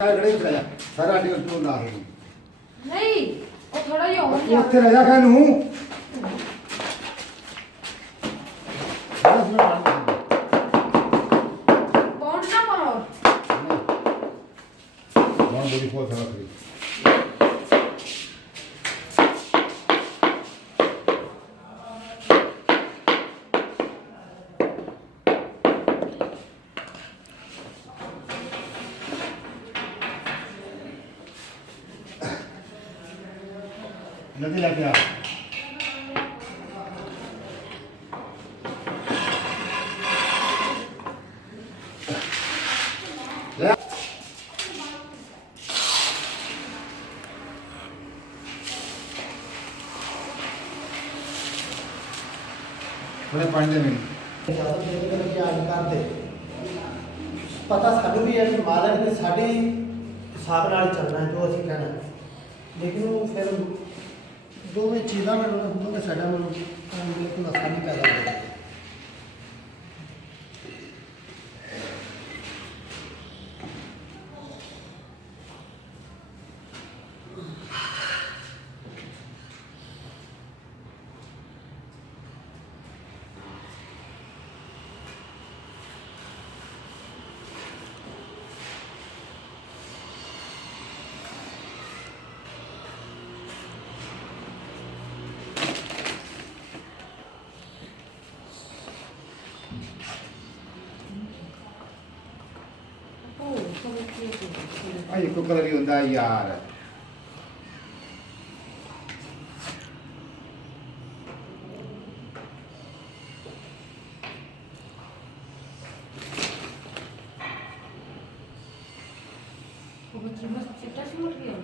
ਸਾਰਾ ਆਰਟੀਕਲ ਤੋਂ ਲਾ ਹੈ ਨਹੀਂ ਉਹ ਥੋੜਾ ਜਿਹਾ ਹੋਰ ਤੂੰ ਉੱਥੇ ਰਹਿ ਜਾ ਖੈ ਨੂੰ ਪੌਂਡ ਨਾ ਪਾਓ ਬਹੁਤ ਬੜੀ ਫੋਟੋ ਆ ਰਹੀ नदी लग गया थोड़े पानी दे पता सानू भी है कि मालक ने साढ़े हिसाब नाल चलना है जो असीं कहना है लेकिन वो फिर दोवें चीज़ां में होंगे साडा बिल्कुल आसानी पैदा हो जाती है भाई को कलर ही होता है यार वो बच्ची बस चिट्टा सी उठ गया